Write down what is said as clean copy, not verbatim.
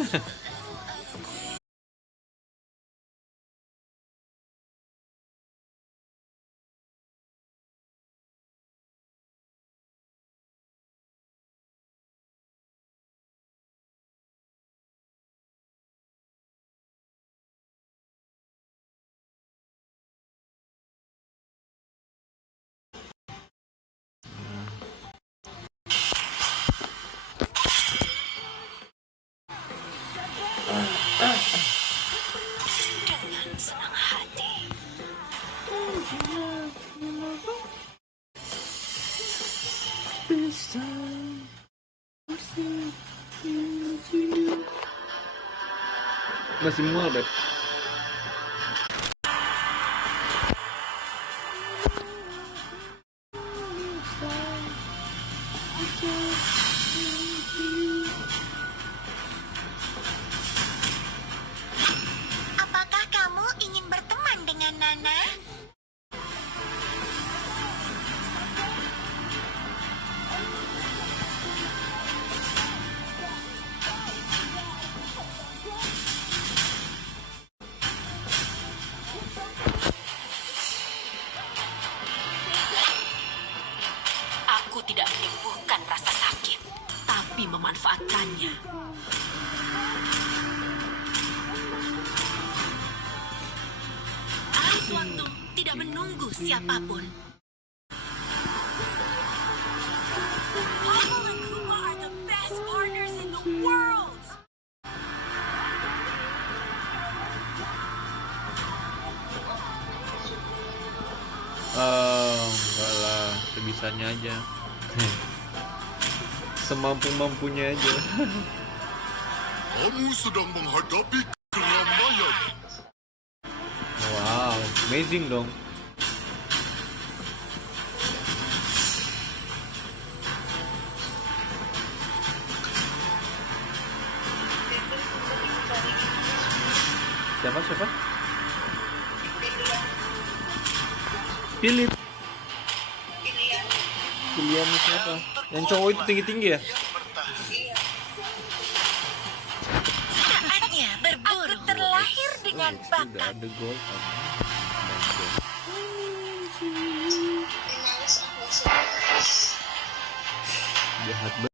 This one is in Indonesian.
Dengan senang hati. Masih mual, Beb. Apakah kamu ingin berteman dengan Nana? Aku tidak menyembuhkan rasa sakit, tapi memanfaatkannya. Arus waktu tidak menunggu siapapun. Pavel and Kuma are the best partners in the world. Enggak lah, sebisanya aja. Semampu-mampunya aja. Kamu sedang menghadapi keramaian. Wow, amazing dong. Siapa? Philip. Pilihan siapa? Yang cowok itu tinggi-tinggi ya? Saatnya berburu. Aku terlahir dengan Sudah bakat. ada gol. Jahat banget.